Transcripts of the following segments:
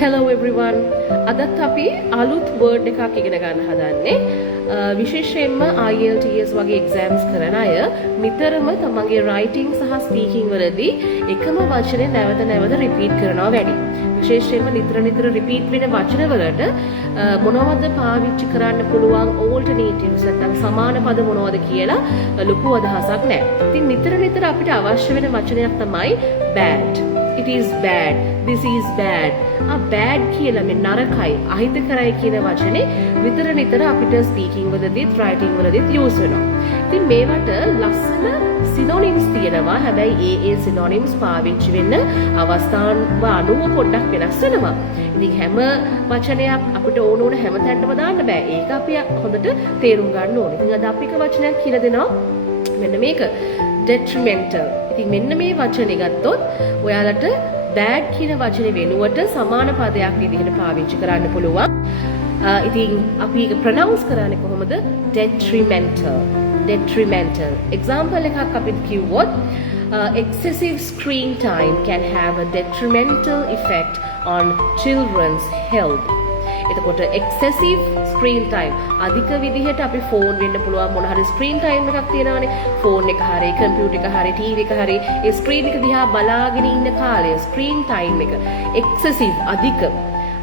Hello everyone. අදත් අපි අලුත් word එකක් ඉගෙන ගන්න හදන්නේ. විශේෂයෙන්ම IELTS වගේ exams කරන අය නිතරම තමන්ගේ writing සහ speaking වලදී එකම වචනේ නැවත නැවත repeat කරනවා වැඩි. විශේෂයෙන්ම නිතර repeat වෙන වචන වලට මොනවද පාවිච්චි කරන්න පුළුවන් alternatives නැත්නම් සමාන පද මොනවද කියලා ලොකු අදහසක් නැහැ. ඉතින් නිතර අපිට අවශ්‍ය වෙන වචනයක් තමයි bad. It is bad. This is bad. Bad කියලා මේ නරකයි අහිතකරයි කියන වචනේ නිතර අපිට speaking වලදීත් writing වලදීත් use වෙනවා. ඉතින් මේවට ලස්සන synonyms තියෙනවා. හැබැයි ඒ synonyms පාවිච්චි වෙන්න අවස්ථාන් අනුව පොඩ්ඩක් වෙනස් වෙනවා. ඉතින් හැම වචනයක් අපිට ඕන හැම තැනටම දාන්න බෑ. ඒක අපි හොඳට තේරුම් ගන්න ඕනේ. ඉතින් අද අපි එක වචනයක් කියලා දෙනවා. මෙන්න මේක detrimental. ඉතින් මෙන්න මේ වචනේ ගත්තොත් ඔයාලට bad කියන වචනේ වෙනුවට සමාන පදයක් විදිහට පාවිච්චි කරන්න පුළුවන්. ඉතින් අපි pronounce කරන්නේ කොහොමද? Detrimental. Detrimental. Example එකක් අපිට කිව්වොත් excessive screen time can have a detrimental effect on children's health. එතකොට excessive screen time අධික විදිහට අපි ෆෝන් වෙන්න පුළුවන් මොන හරි screen time එකක් තියෙනවානේ ෆෝන් එක හරි කම්පියුටර් එක හරි ටීවී එක හරි ඒ screen එක දිහා බලාගෙන ඉන්න කාලය screen time එක excessive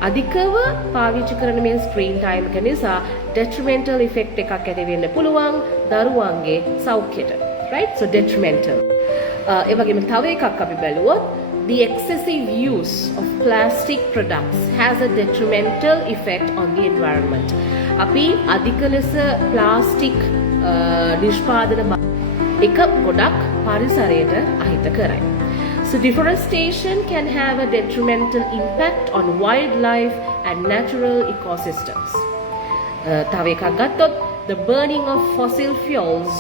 අධිකව පාවිච්චි කරන මේ screen time එක නිසා detrimental effect එකක් ඇති වෙන්න පුළුවන් දරුවන්ගේ සෞඛ්‍යයට right so detrimental ඒ වගේම තව එකක් අපි බැලුවොත් the excessive use of plastic products has a detrimental effect on the environment. අපි අධික ලෙස ප්ලාස්ටික් නිෂ්පාදන එක ගොඩක් පරිසරයට අහිත කරයි. So deforestation can have a detrimental impact on wildlife and natural ecosystems. තව එකක් ගත්තොත් the burning of fossil fuels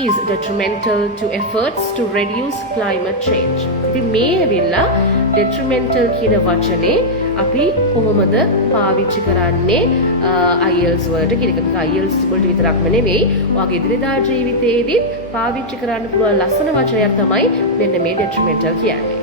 is detrimental to efforts to reduce climate change. ඉතින් මේ ඇවිල්ලා detrimental කියන වචනේ අපි කොහොමද පාවිච්චි කරන්නේ IELTS වලට කියන එක. IELTS වලට විතරක්ම නෙවෙයි ඔයාගේ එදිනෙදා ජීවිතයේදී පාවිච්චි කරන්න පුළුවන් ලස්සන වචනයක් තමයි මෙන්න මේ detrimental කියන්නේ.